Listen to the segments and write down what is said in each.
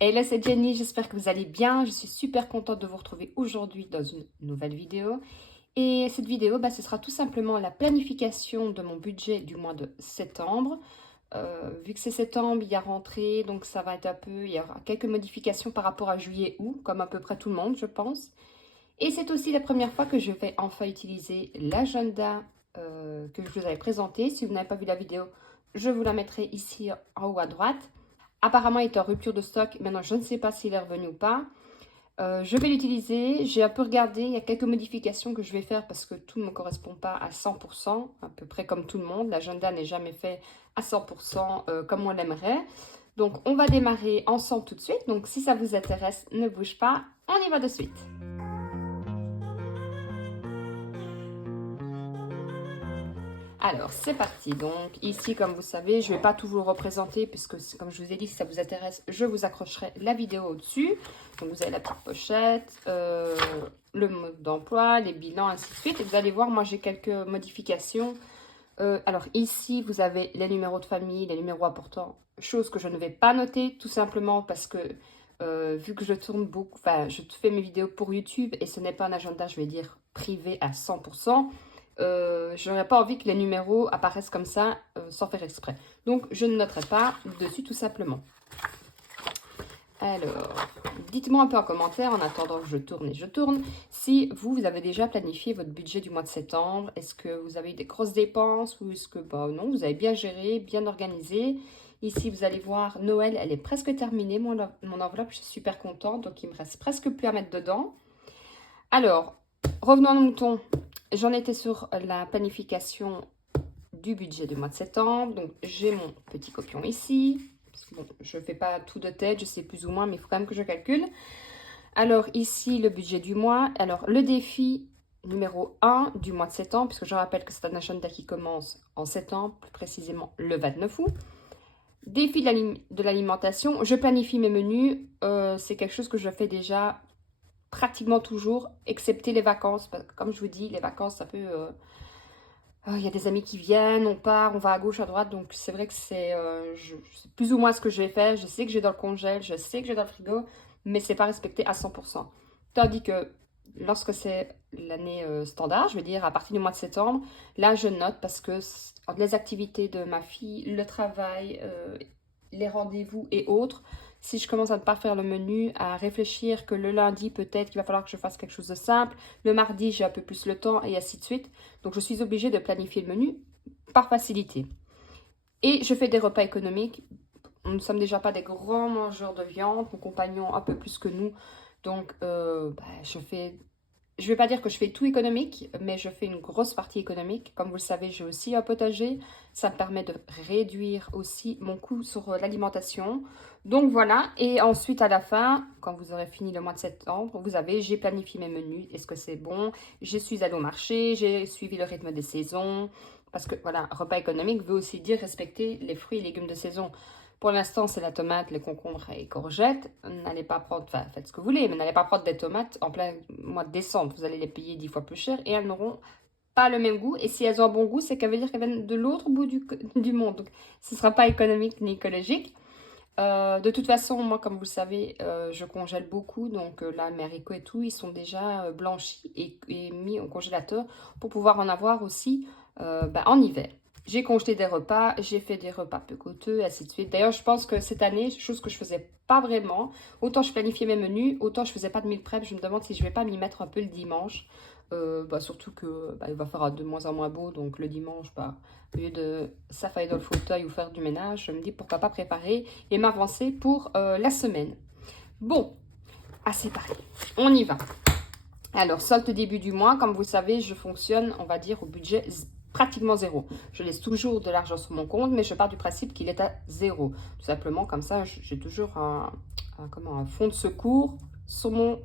Hello, c'est Jenny, j'espère que vous allez bien. Je suis super contente de vous retrouver aujourd'hui dans une nouvelle vidéo. Et cette vidéo, ce sera tout simplement la planification de mon budget du mois de septembre. Vu que c'est septembre, il y a rentrée, donc ça va être il y aura quelques modifications par rapport à juillet-août, comme à peu près tout le monde, je pense. Et c'est aussi la première fois que je vais enfin utiliser l'agenda que je vous avais présenté. Si vous n'avez pas vu la vidéo, je vous la mettrai ici en haut à droite. Apparemment, il est en rupture de stock. Maintenant, je ne sais pas s'il est revenu ou pas. Je vais l'utiliser. J'ai un peu regardé. Il y a quelques modifications que je vais faire parce que tout ne me correspond pas à 100%, à peu près comme tout le monde. L'agenda n'est jamais fait à 100% comme on l'aimerait. Donc, on va démarrer ensemble tout de suite. Donc, si ça vous intéresse, ne bouge pas. On y va de suite. Alors, c'est parti. Donc, ici, comme vous savez, je ne vais pas tout vous représenter puisque, comme je vous ai dit, si ça vous intéresse, je vous accrocherai la vidéo au-dessus. Donc, vous avez la petite pochette, le mode d'emploi, les bilans, ainsi de suite. Et vous allez voir, moi, j'ai quelques modifications. Alors, ici, vous avez les numéros de famille, les numéros importants, chose que je ne vais pas noter, tout simplement parce que, vu que je tourne beaucoup, enfin, je fais mes vidéos pour YouTube et ce n'est pas un agenda, je vais dire, privé à 100%. Je n'aurais pas envie que les numéros apparaissent comme ça sans faire exprès. Donc, je ne noterai pas dessus tout simplement. Alors, dites-moi un peu en commentaire, en attendant que je tourne et je tourne, si vous avez déjà planifié votre budget du mois de septembre. Est-ce que vous avez eu des grosses dépenses ou est-ce que, non, vous avez bien géré, bien organisé. Ici, vous allez voir, Noël, elle est presque terminée, mon enveloppe, je suis super contente, donc il me reste presque plus à mettre dedans. Alors, revenons à nos moutons. J'en étais sur la planification du budget du mois de septembre. Donc, j'ai mon petit copion ici. Bon, je ne fais pas tout de tête, je sais plus ou moins, mais il faut quand même que je calcule. Alors, ici, le budget du mois. Alors, le défi numéro 1 du mois de septembre, puisque je rappelle que c'est un agenda qui commence en septembre, plus précisément le 29 août. Défi de l'alimentation. Je planifie mes menus. C'est quelque chose que je fais déjà pratiquement toujours, excepté les vacances. Parce que, comme je vous dis, les vacances, ça peut... il y a des amis qui viennent, on part, on va à gauche, à droite. Donc, c'est vrai que c'est plus ou moins ce que je vais faire. Je sais que j'ai dans le congèle, je sais que j'ai dans le frigo, mais c'est pas respecté à 100%. Tandis que lorsque c'est l'année standard, je veux dire à partir du mois de septembre, là, je note parce que les activités de ma fille, le travail, les rendez-vous et autres, si je commence à ne pas faire le menu, à réfléchir que le lundi, peut-être qu'il va falloir que je fasse quelque chose de simple, le mardi, j'ai un peu plus le temps et ainsi de suite. Donc, je suis obligée de planifier le menu par facilité. Et je fais des repas économiques. Nous ne sommes déjà pas des grands mangeurs de viande, mon compagnon un peu plus que nous. Donc, je ne vais pas dire que je fais tout économique, mais je fais une grosse partie économique. Comme vous le savez, j'ai aussi un potager. Ça me permet de réduire aussi mon coût sur l'alimentation. Donc voilà, et ensuite à la fin, quand vous aurez fini le mois de septembre, j'ai planifié mes menus. Est-ce que c'est bon? Je suis allée au marché, j'ai suivi le rythme des saisons. Parce que voilà, repas économique veut aussi dire respecter les fruits et légumes de saison. Pour l'instant, c'est la tomate, les concombres et les courgettes. N'allez pas prendre, enfin, faites ce que vous voulez, mais n'allez pas prendre des tomates en plein mois de décembre. Vous allez les payer 10 fois plus cher et elles n'auront pas le même goût. Et si elles ont un bon goût, c'est qu'elle veut dire qu'elles viennent de l'autre bout du monde. Donc, ce ne sera pas économique ni écologique. De toute façon, moi, comme vous le savez, je congèle beaucoup. Donc là, mes haricots et tout, ils sont déjà blanchis et mis au congélateur pour pouvoir en avoir aussi en hiver. J'ai congelé des repas, j'ai fait des repas peu coûteux, ainsi de suite. D'ailleurs, je pense que cette année, chose que je faisais pas vraiment, autant je planifiais mes menus, autant je faisais pas de meal prep. Je me demande si je vais pas m'y mettre un peu le dimanche. Surtout que il va faire de moins en moins beau, donc le dimanche, au lieu de s'affaler dans le fauteuil ou faire du ménage, je me dis pourquoi pas préparer et m'avancer pour la semaine. Bon, assez parlé, on y va. Alors, solde début du mois, comme vous savez, je fonctionne, on va dire, au budget pratiquement zéro. Je laisse toujours de l'argent sur mon compte, mais je pars du principe qu'il est à zéro. Tout simplement, comme ça, j'ai toujours un fonds de secours sur mon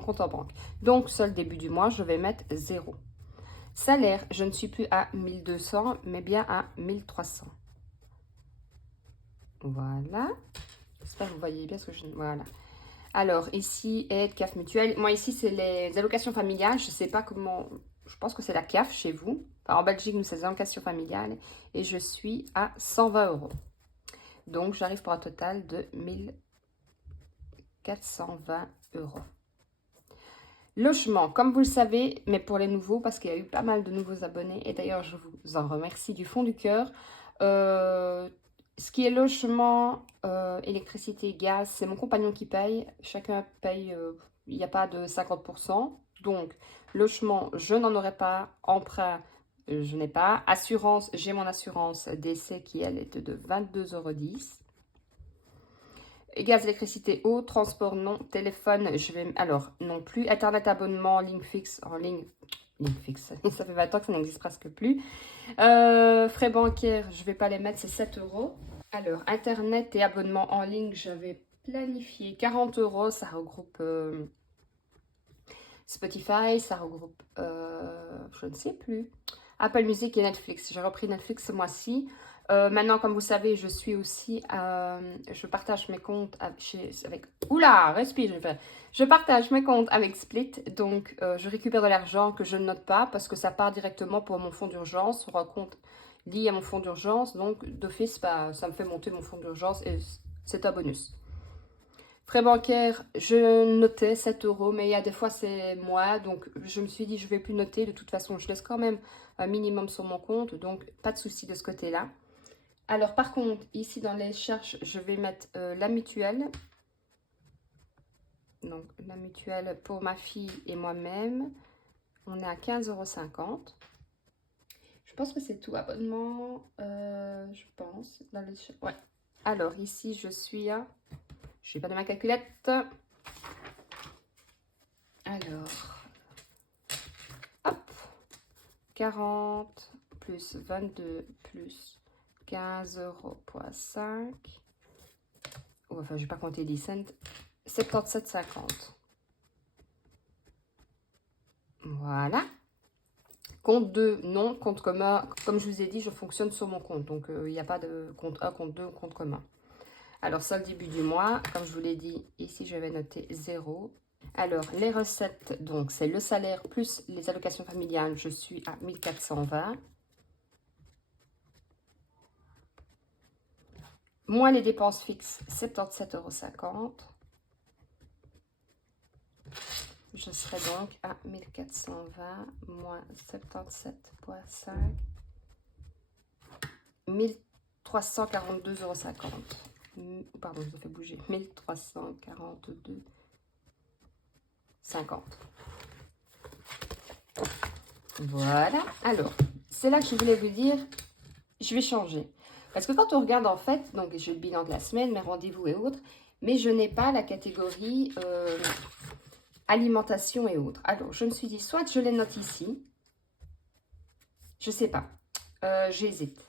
compte en banque. Donc, solde début du mois, je vais mettre zéro. Salaire, je ne suis plus à 1200, mais bien à 1300. Voilà. J'espère que vous voyez bien ce que je... Voilà. Alors, ici, aide, CAF mutuelle. Moi, ici, c'est les allocations familiales. Je ne sais pas comment... Je pense que c'est la CAF chez vous. Enfin, en Belgique, nous, c'est les allocations familiales. Et je suis à 120 €. Donc, j'arrive pour un total de 1420 €. Logement, comme vous le savez, mais pour les nouveaux, parce qu'il y a eu pas mal de nouveaux abonnés, et d'ailleurs, je vous en remercie du fond du cœur. Ce qui est logement, électricité, gaz, c'est mon compagnon qui paye. Chacun paye, il n'y a pas de 50%. Donc, logement, je n'en aurai pas. Emprunt, je n'ai pas. Assurance, j'ai mon assurance décès qui, elle, est de 22,10 €. Gaz, électricité, eau, transport, non. Téléphone, je vais... Alors, non plus. Internet, abonnement, ligne fixe, en ligne... Ligne fixe, ça fait 20 ans que ça n'existe presque plus. Frais bancaires, je ne vais pas les mettre, c'est 7 €. Alors, Internet et abonnement en ligne, j'avais planifié 40 €. Ça regroupe Spotify, ça regroupe, je ne sais plus, Apple Music et Netflix. J'ai repris Netflix ce mois-ci. Maintenant, comme vous savez, je suis aussi, je partage mes comptes avec, oula, respire, je partage mes comptes avec Split, donc je récupère de l'argent que je ne note pas parce que ça part directement pour mon fonds d'urgence, sur un compte lié à mon fonds d'urgence, donc d'office, bah, ça me fait monter mon fonds d'urgence et c'est un bonus. Frais bancaires, je notais 7 €, mais il y a des fois c'est moi, donc je me suis dit je ne vais plus noter, de toute façon je laisse quand même un minimum sur mon compte, donc pas de souci de ce côté-là. Alors par contre, ici dans les charges, je vais mettre la mutuelle. Donc la mutuelle pour ma fille et moi-même, on est à 15,50 €. Je pense que c'est tout, abonnement, je pense. Dans les... Ouais. Alors ici, je suis à... Je n'ai pas de ma calculette. Alors, hop, 40 plus 22 plus 15 €, 5. Enfin, je ne vais pas compter 10 cents. 77,50. Voilà. Compte 2, non. Compte commun, comme je vous ai dit, je fonctionne sur mon compte. Donc, il n'y a pas de compte 1, compte 2, compte commun. Alors, ça, le début du mois, comme je vous l'ai dit, ici, je vais noter 0. Alors, les recettes, donc, c'est le salaire plus les allocations familiales. Je suis à 1420. Moins les dépenses fixes, 77,50 €. Je serai donc à 1420 moins 77,5, 1342,50 €. Pardon, ça fait bouger. 1342,50 €. Voilà. Alors, c'est là que je voulais vous dire, je vais changer. Parce que quand on regarde en fait, donc j'ai le bilan de la semaine, mes rendez-vous et autres, mais je n'ai pas la catégorie alimentation et autres. Alors, je me suis dit, soit je les note ici, je sais pas, j'hésite.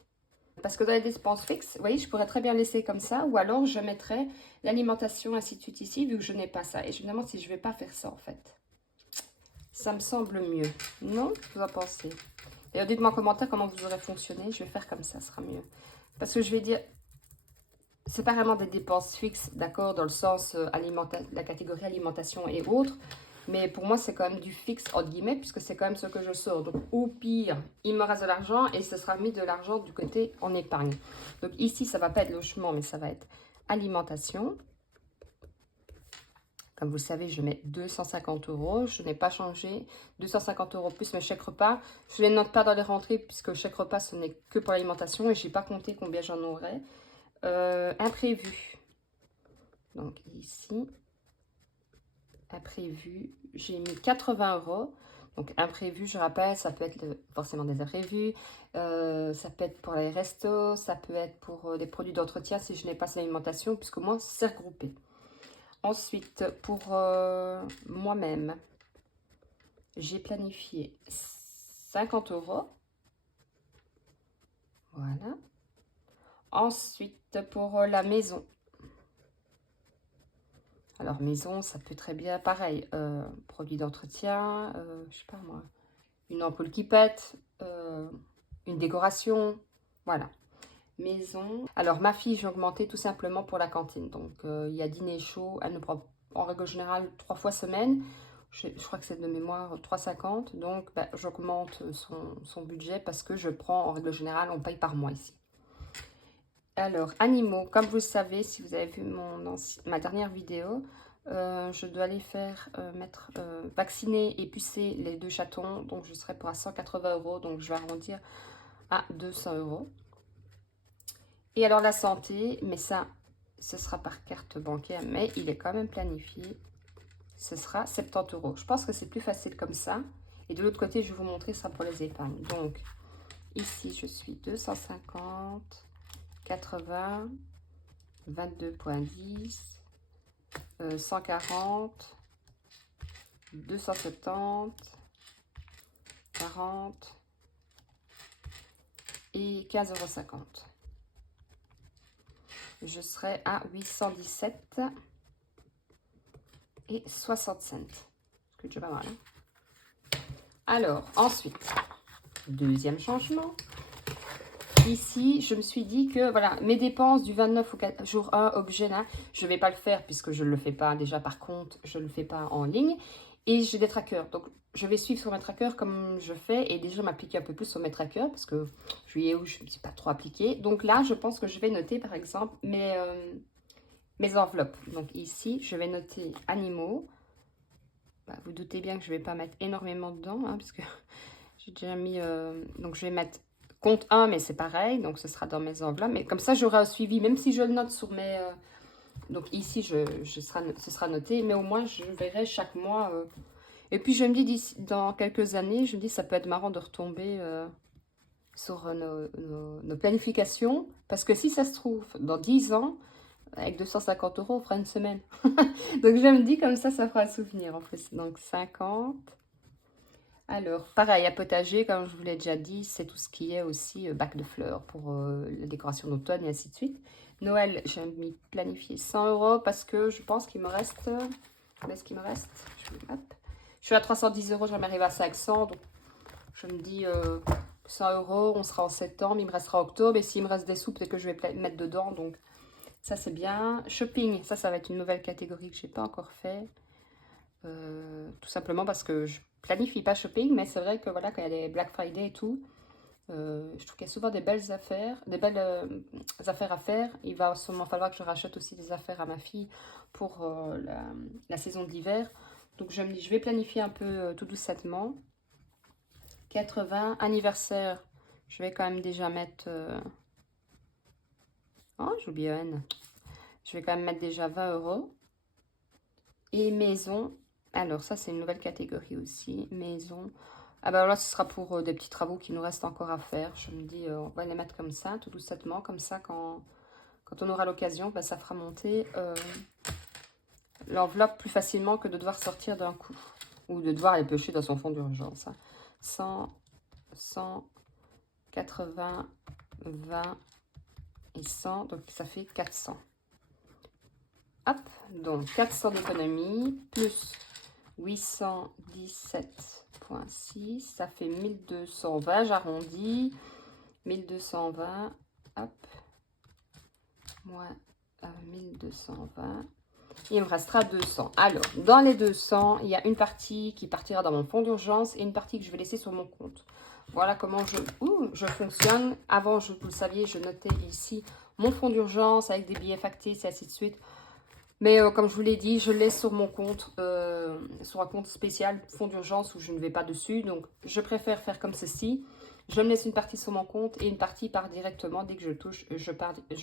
Parce que dans les dépenses fixes, vous voyez, je pourrais très bien laisser comme ça, ou alors je mettrais l'alimentation, ainsi de suite ici, vu que je n'ai pas ça. Et je me demande si je ne vais pas faire ça, en fait. Ça me semble mieux. Non? Vous en pensez? D'ailleurs, dites-moi en commentaire comment vous aurez fonctionné. Je vais faire comme ça, ce sera mieux. Parce que je vais dire, c'est pas vraiment des dépenses fixes, d'accord, dans le sens la catégorie alimentation et autres. Mais pour moi, c'est quand même du fixe, entre guillemets, puisque c'est quand même ce que je sors. Donc, au pire, il me reste de l'argent et ce sera mis de l'argent du côté en épargne. Donc, ici, ça ne va pas être logement, mais ça va être alimentation. Comme vous le savez, je mets 250 €. Je n'ai pas changé. 250 € plus mes chèques repas. Je ne les note pas dans les rentrées, puisque chèque repas, ce n'est que pour l'alimentation. Et je n'ai pas compté combien j'en aurais. Imprévu. Donc, ici... Imprévu, j'ai mis 80 €. Donc imprévu, je rappelle, ça peut être forcément des imprévus, ça peut être pour les restos, ça peut être pour les produits d'entretien si je n'ai pas l'alimentation, puisque moi, c'est regroupé. Ensuite, pour moi-même, j'ai planifié 50 €. Voilà. Ensuite, pour la maison. Alors, maison, ça peut très bien, pareil, produits d'entretien, je sais pas moi, une ampoule qui pète, une décoration, voilà. Maison. Alors, ma fille, j'ai augmenté tout simplement pour la cantine. Donc, il y a dîner chaud, elle nous prend en règle générale 3 fois semaine. Je crois que c'est de mémoire 3,50. Donc, bah, j'augmente son budget parce que je prends en règle générale, on paye par mois ici. Alors, animaux, comme vous le savez, si vous avez vu ma dernière vidéo, je dois aller faire vacciner et pucer les 2 chatons. Donc, je serai pour à 180 €. Donc, je vais arrondir à 200 €. Et alors, la santé, mais ça, ce sera par carte bancaire, mais il est quand même planifié. Ce sera 70 €. Je pense que c'est plus facile comme ça. Et de l'autre côté, je vais vous montrer ça pour les épargnes. Donc, ici, je suis 250, 80, 22,10, 140, 270, 40 et 15,50 €. Je serai à 817 et 60 cents. C'est déjà pas mal. Hein? Alors, ensuite, deuxième changement. Ici, je me suis dit que voilà, mes dépenses du 29 au jour 1, objet là, je ne vais pas le faire puisque je ne le fais pas déjà par contre, je ne le fais pas en ligne. Et j'ai des trackers. Donc, je vais suivre sur mes trackers comme je fais et déjà m'appliquer un peu plus sur mes trackers parce que juillet août, je ne me suis pas trop appliquée. Donc là, je pense que je vais noter par exemple mes enveloppes. Donc ici, je vais noter animaux. Bah, vous doutez bien que je ne vais pas mettre énormément dedans hein, parce que j'ai déjà mis... donc, je vais mettre compte 1, mais c'est pareil. Donc, ce sera dans mes enveloppes. Mais comme ça, j'aurai un suivi. Même si je le note sur mes... donc, ici, ce sera noté. Mais au moins, je verrai chaque mois. Et puis, je me dis, dans quelques années, je me dis, ça peut être marrant de retomber sur nos planifications. Parce que si ça se trouve, dans 10 ans, avec 250 €, on fera une semaine. Donc, je me dis, comme ça fera un souvenir en plus. Donc, 50... Alors, pareil, à potager, comme je vous l'ai déjà dit, c'est tout ce qui est aussi bac de fleurs pour la décoration d'automne et ainsi de suite. Noël, j'ai mis planifié 100 € parce que je pense qu'il me reste... Combien est-ce qu'il me reste? Je suis à 310 €, j'aimerais arriver à 500. Donc, je me dis 100 €, on sera en septembre, il me restera octobre. Et s'il me reste des sous, peut-être que je vais mettre dedans. Donc, ça, c'est bien. Shopping, ça va être une nouvelle catégorie que je n'ai pas encore fait. Tout simplement parce que je planifie pas shopping, mais c'est vrai que voilà, quand il y a les Black Friday et tout, je trouve qu'il y a souvent des belles affaires, affaires à faire. Il va sûrement falloir que je rachète aussi des affaires à ma fille pour la saison de l'hiver. Donc je me dis, je vais planifier un peu tout doucement. 80, anniversaire, je vais quand même déjà mettre... Oh, j'ai oublié un. Je vais quand même mettre déjà 20 €. Et maison, alors ça c'est une nouvelle catégorie aussi, maison. Ah bah là ce sera pour des petits travaux qui nous restent encore à faire. Je me dis on va les mettre comme ça, tout doucement, comme ça quand on aura l'occasion, bah, ça fera monter l'enveloppe plus facilement que de devoir sortir d'un coup. Ou de devoir aller piocher dans son fond d'urgence. Hein. 100, 100, 80, 20 et 100, donc ça fait 400. Hop, donc 400 d'économie, plus 817,6, ça fait 1220, j'arrondis, 1220, hop, moins 1220, il me restera 200. Alors, dans les 200, il y a une partie qui partira dans mon fonds d'urgence et une partie que je vais laisser sur mon compte. Voilà comment je fonctionne. Avant, vous le saviez, je notais ici mon fonds d'urgence avec des billets factices et ainsi de suite. Mais comme je vous l'ai dit, je laisse sur mon compte, sur un compte spécial, fonds d'urgence où je ne vais pas dessus. Donc, je préfère faire comme ceci. Je me laisse une partie sur mon compte et une partie part directement. Dès que je touche, je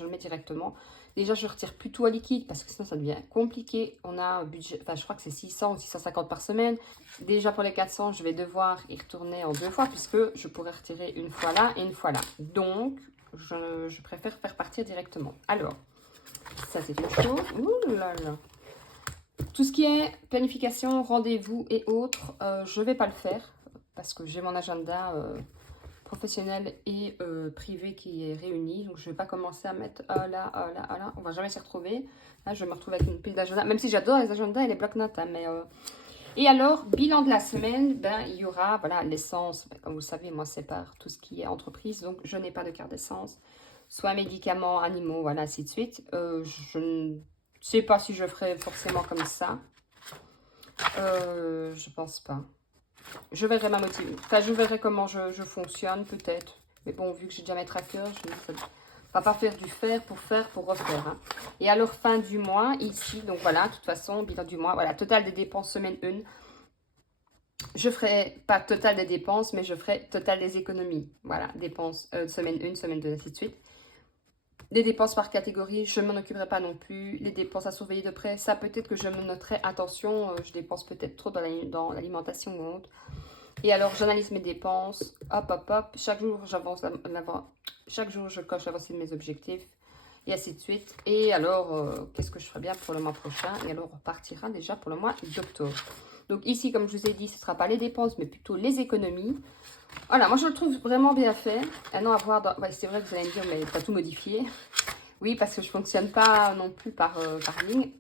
le mets directement. Déjà, je retire plus tout à liquide parce que sinon, ça devient compliqué. On a un budget, enfin, je crois que c'est 600 ou 650 par semaine. Déjà, pour les 400, je vais devoir y retourner en 2 fois puisque je pourrais retirer une fois là et une fois là. Donc, je préfère faire partir directement. Alors... ça, c'est une chose. Ouh là là. Tout ce qui est planification, rendez-vous et autres, je ne vais pas le faire parce que j'ai mon agenda professionnel et privé qui est réuni. Donc, je ne vais pas commencer à mettre ah là, ah là, ah là. On ne va jamais s'y retrouver. Là, je vais me retrouver avec une pile d'agenda. Même si j'adore les agendas et les blocs-notes. Hein, mais, Et alors, bilan de la semaine, ben, il y aura voilà, l'essence. Ben, comme vous le savez, moi, c'est par tout ce qui est entreprise. Donc, je n'ai pas de carte d'essence. Soit médicaments, animaux, voilà, ainsi de suite. Je ne sais pas si je ferai forcément comme ça. Je pense pas. Je verrai ma motivation. Enfin, je verrai comment je fonctionne, peut-être. Mais bon, vu que j'ai déjà mes trackers, je me dis On va pas faire du faire, pour refaire. Hein. Et alors, fin du mois, ici, donc voilà, de toute façon, bilan du mois, voilà, total des dépenses semaine 1. Je ferai pas total des dépenses, mais je ferai total des économies. Voilà, dépenses semaine 1, semaine 2, ainsi de suite. Les dépenses par catégorie, je ne m'en occuperai pas non plus. Les dépenses à surveiller de près, ça peut-être que je me noterai. Attention, je dépense peut-être trop dans l'alimentation ou autre. Et alors, j'analyse mes dépenses. Hop, hop, hop. Chaque jour, chaque jour, je coche l'avancée de mes objectifs. Et ainsi de suite. Et alors, qu'est-ce que je ferai bien pour le mois prochain? Et alors, on partira déjà pour le mois d'octobre. Donc ici, comme je vous ai dit, ce ne sera pas les dépenses, mais plutôt les économies. Voilà, moi je le trouve vraiment bien fait. Maintenant, à voir, ouais, c'est vrai que vous allez me dire, mais tu as tout modifié. Oui, parce que je ne fonctionne pas non plus par ligne.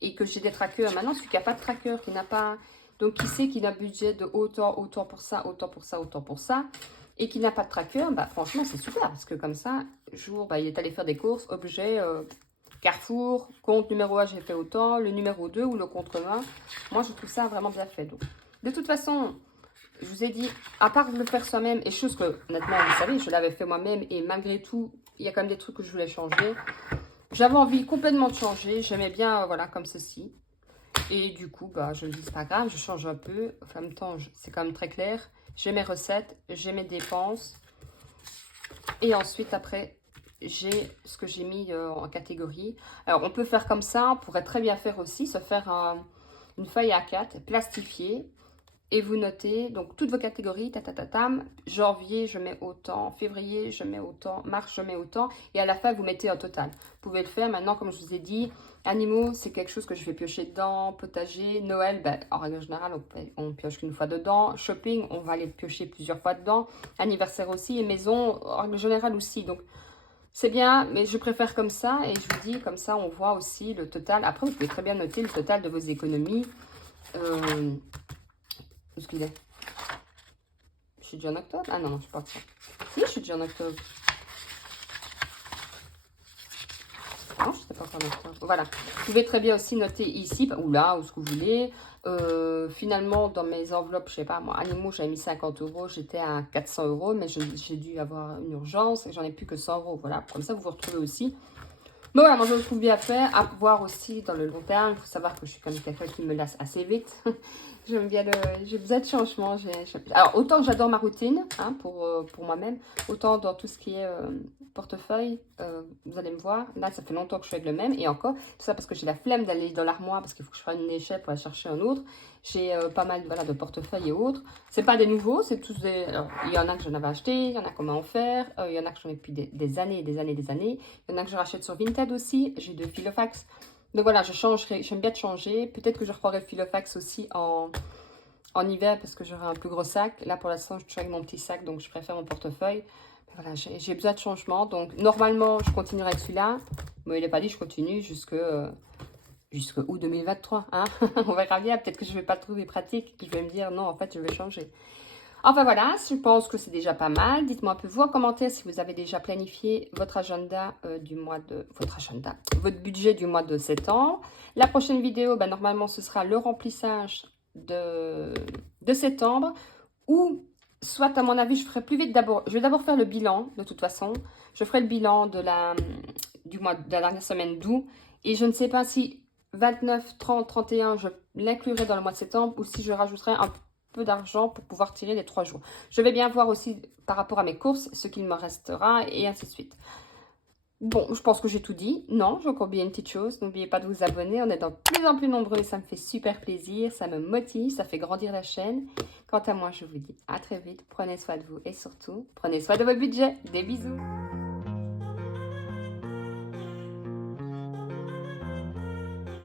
Et que j'ai des trackers. Maintenant, celui qui n'a pas de tracker, qui n'a pas... Donc, qui sait qu'il a un budget de autant pour ça, autant pour ça, autant pour ça. Et qui n'a pas de tracker, bah franchement, c'est super. Parce que comme ça, jour, bah, il est allé faire des courses, objet... Carrefour, compte numéro 1, j'ai fait autant, le numéro 2 ou le contre 20. Moi, je trouve ça vraiment bien fait. Donc, de toute façon, je vous ai dit, à part de le faire soi-même, et chose que, honnêtement, vous savez, je l'avais fait moi-même, et malgré tout, il y a quand même des trucs que je voulais changer. J'avais envie complètement de changer, j'aimais bien, voilà, comme ceci. Et du coup, bah, je me dis, c'est pas grave, je change un peu. Enfin, en même temps, c'est quand même très clair. J'ai mes recettes, j'ai mes dépenses. Et ensuite, après, j'ai ce que j'ai mis en catégorie. Alors, on peut faire comme ça. On pourrait très bien faire aussi, se faire une feuille A4 plastifiée. Et vous notez, donc, toutes vos catégories. Tatatatam. Janvier, je mets autant. Février, je mets autant. Mars, je mets autant. Et à la fin, vous mettez un total. Vous pouvez le faire. Maintenant, comme je vous ai dit, animaux, c'est quelque chose que je vais piocher dedans. Potager, Noël, ben, en règle générale, on pioche qu'une fois dedans. Shopping, on va aller piocher plusieurs fois dedans. Anniversaire aussi. Et maison, en règle générale aussi. Donc, c'est bien, mais je préfère comme ça. Et je vous dis, comme ça, on voit aussi le total. Après, vous pouvez très bien noter le total de vos économies. Où est-ce qu'il est? Je suis déjà en octobre? Ah non, non, je suis pas ça. Si, je suis déjà en octobre. Non, je ne sais pas encore en octobre. Voilà. Vous pouvez très bien aussi noter ici, ou là, ou ce que vous voulez. Finalement, dans mes enveloppes, je sais pas, moi, animaux, j'avais mis 50 euros. J'étais à 400 euros, mais j'ai dû avoir une urgence et j'en ai plus que 100 euros. Voilà. Comme ça, vous vous retrouvez aussi. Mais voilà, moi je le trouve bien fait. À voir aussi dans le long terme. Il faut savoir que je suis comme quelqu'un qui me lasse assez vite. J'aime bien j'ai besoin de changement. Alors, autant j'adore ma routine hein, pour moi-même, autant dans tout ce qui est portefeuille, vous allez me voir. Là, ça fait longtemps que je suis avec le même. Et encore, tout ça parce que j'ai la flemme d'aller dans l'armoire parce qu'il faut que je fasse une échelle pour aller chercher un autre. J'ai pas mal voilà, de portefeuilles et autres. C'est pas des nouveaux, c'est tous des... Alors, il y en a que j'en avais acheté, il y en a comment en faire. Il y en a que j'en ai depuis des années et des années et des années. Il y en a que je rachète sur Vinted aussi. J'ai de Filofax. Donc voilà, je changerai, j'aime bien de changer. Peut-être que je reprendrai le Filofax aussi en hiver parce que j'aurai un plus gros sac. Là, pour l'instant, je suis avec mon petit sac, donc je préfère mon portefeuille. Mais voilà, j'ai besoin de changement. Donc, normalement, je continuerai avec celui-là. Mais il n'est pas dit, je continue jusqu'au août 2023. Hein. On verra bien. Peut-être que je ne vais pas trouver pratique. Que je vais me dire, non, en fait, je vais changer. Enfin voilà, je pense que c'est déjà pas mal. Dites-moi un peu vous en commentaire si vous avez déjà planifié votre agenda votre budget du mois de septembre. La prochaine vidéo, ben, normalement ce sera le remplissage de septembre. Ou soit à mon avis, je ferai plus vite d'abord. Je vais d'abord faire le bilan de toute façon. Je ferai le bilan de la dernière semaine d'août. Et je ne sais pas si 29, 30, 31, je l'inclurai dans le mois de septembre ou si je rajouterai un peu d'argent pour pouvoir tirer les 3 jours. Je vais bien voir aussi par rapport à mes courses ce qu'il me restera et ainsi de suite. Bon, je pense que j'ai tout dit. Non, j'ai encore oublié une petite chose. N'oubliez pas de vous abonner. On est de plus en plus nombreux et ça me fait super plaisir. Ça me motive, ça fait grandir la chaîne. Quant à moi, je vous dis à très vite. Prenez soin de vous et surtout, prenez soin de votre budget. Des bisous.